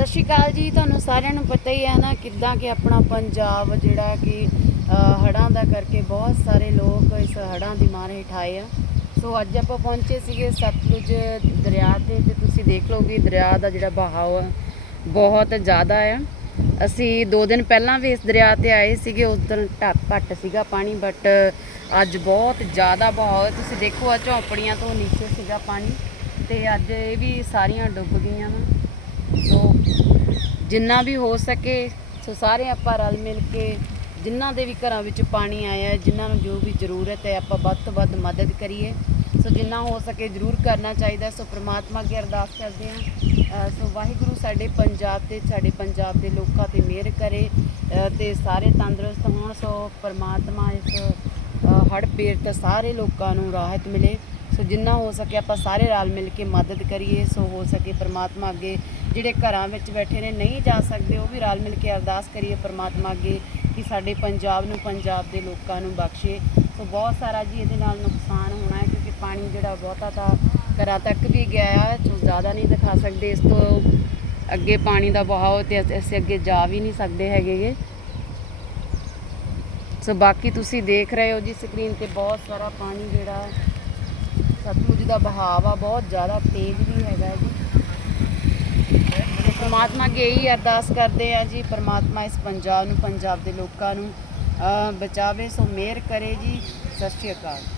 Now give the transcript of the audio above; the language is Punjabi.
ਸਤਿ ਸ਼੍ਰੀ ਅਕਾਲ ਜੀ ਤੁਹਾਨੂੰ ਸਾਰਿਆਂ ਨੂੰ ਪਤਾ ਹੀ ਹੈ ਨਾ ਕਿੱਦਾਂ ਕਿ ਆਪਣਾ ਪੰਜਾਬ ਜਿਹੜਾ ਕਿ ਅ, ਹੜ੍ਹਾਂ ਦਾ ਕਰਕੇ ਬਹੁਤ ਸਾਰੇ ਲੋਕ ਇਸ ਹੜ੍ਹਾਂ ਦੀ ਮਾਰ ਹੇਠ ਆਏ ਆ। ਸੋ ਅੱਜ ਆਪਾਂ ਪਹੁੰਚੇ ਸੀਗੇ ਸਤਲੁਜ ਦਰਿਆ ਤੇ ਤੇ ਤੁਸੀਂ ਦੇਖ ਲਓ ਵੀ ਦਰਿਆ ਦਾ ਜਿਹੜਾ ਬਹਾਵ ਆ ਬਹੁਤ ਜ਼ਿਆਦਾ ਆ। ਅਸੀਂ 2 ਦਿਨ ਪਹਿਲਾਂ ਵੀ ਇਸ ਦਰਿਆ ਤੇ ਆਏ ਸੀਗੇ ਉਸ ਦਿਨ ਢੱਕ ਘੱਟ ਸੀਗਾ ਪਾਣੀ ਬਟ ਅੱਜ ਬਹੁਤ ਜ਼ਿਆਦਾ ਬਹਾਵ ਹੈ ਤੁਸੀਂ ਦੇਖੋ ਆ ਝੌਂਪੜੀਆਂ ਤੋਂ ਨੀਚੇ ਸੀਗਾ ਪਾਣੀ ਤੇ ਅੱਜ ਇਹ ਵੀ ਸਾਰੀਆਂ ਡੁੱਬ ਗਈਆਂ ਵਾ। ਸੋ ਜਿੰਨਾ ਵੀ ਹੋ ਸਕੇ ਸੋ ਸਾਰੇ ਆਪਾਂ ਰਲ ਮਿਲ ਕੇ ਜਿਨ੍ਹਾਂ ਦੇ ਵੀ ਘਰਾਂ ਵਿੱਚ ਪਾਣੀ ਆਇਆ ਜਿਨ੍ਹਾਂ ਨੂੰ ਜੋ ਵੀ ਜ਼ਰੂਰਤ ਹੈ ਆਪਾਂ ਵੱਧ ਤੋਂ ਵੱਧ ਮਦਦ ਕਰੀਏ। ਸੋ ਜਿੰਨਾ ਹੋ ਸਕੇ ਜ਼ਰੂਰ ਕਰਨਾ ਚਾਹੀਦਾ ਸੋ ਪ੍ਰਮਾਤਮਾ ਅੱਗੇ ਅਰਦਾਸ ਕਰਦੇ ਹਾਂ। ਸੋ ਵਾਹਿਗੁਰੂ ਸਾਡੇ ਪੰਜਾਬ ਤੇ ਸਾਡੇ ਪੰਜਾਬ ਦੇ ਲੋਕਾਂ ਤੇ ਮਿਹਰ ਕਰੇ ਅ, ਤੇ ਸਾਰੇ ਤੰਦਰੁਸਤ ਹੋਣ। ਸੋ ਪ੍ਰਮਾਤਮਾ ਇਸ ਹੜ ਪੀੜਤ ਸਾਰੇ ਲੋਕਾਂ ਨੂੰ ਰਾਹਤ ਮਿਲੇ। ਸੋ ਜਿੰਨਾ ਹੋ ਸਕੇ ਆਪਾਂ ਸਾਰੇ ਰਲ ਮਿਲ ਕੇ ਮਦਦ ਕਰੀਏ, ਸੋ ਹੋ ਸਕੇ ਪ੍ਰਮਾਤਮਾ ਅੱਗੇ ਜਿਹੜੇ ਘਰਾਂ ਵਿੱਚ ਬੈਠੇ ਨੇ ਨਹੀਂ ਜਾ ਸਕਦੇ, ਉਹ ਵੀ ਰਲ ਮਿਲ ਕੇ ਅਰਦਾਸ ਕਰੀਏ ਪ੍ਰਮਾਤਮਾ ਅੱਗੇ ਕਿ ਸਾਡੇ ਪੰਜਾਬ ਨੂੰ ਪੰਜਾਬ ਦੇ ਲੋਕਾਂ ਨੂੰ ਬਖਸ਼ੇ। ਸੋ ਬਹੁਤ ਸਾਰਾ ਜੀ ਇਹਦੇ ਨਾਲ ਨੁਕਸਾਨ ਹੋਣਾ ਹੈ ਕਿਉਂਕਿ ਪਾਣੀ ਜਿਹੜਾ ਬਹੁਤਾ ਤਾਂ ਘਰਾਂ ਤੱਕ ਵੀ ਗਿਆ ਹੈ ਸੋ ਜ਼ਿਆਦਾ ਨਹੀਂ ਦਿਖਾ ਸਕਦੇ, ਇਸ ਤੋਂ ਅੱਗੇ ਪਾਣੀ ਦਾ ਬਹਾਓ ਤੇ ਅਸੀਂ ਅੱਗੇ ਜਾ ਵੀ ਨਹੀਂ ਸਕਦੇ ਹੈਗੇਗੇ ਸੋ ਬਾਕੀ ਤੁਸੀਂ ਦੇਖ ਰਹੇ ਹੋ ਜੀ ਸਕਰੀਨ ਤੇ ਬਹੁਤ ਸਾਰਾ ਪਾਣੀ ਜਿਹੜਾ ਸਤਲੁਜ ਦਾ ਬਹਾਵ ਆ ਬਹੁਤ ਜ਼ਿਆਦਾ ਤੇਜ਼ ਵੀ ਹੈਗਾ ਜੀ। ਪਰਮਾਤਮਾ ਅੱਗੇ ਇਹੀ ਅਰਦਾਸ ਕਰਦੇ ਆ ਜੀ ਪਰਮਾਤਮਾ ਇਸ ਪੰਜਾਬ ਨੂੰ ਪੰਜਾਬ ਦੇ ਲੋਕਾਂ ਨੂੰ ਅਹ, ਬਚਾਵੇ ਸੋ ਮਿਹਰ ਕਰੇ ਜੀ। ਸਤਿ ਸ਼੍ਰੀ ਅਕਾਲ।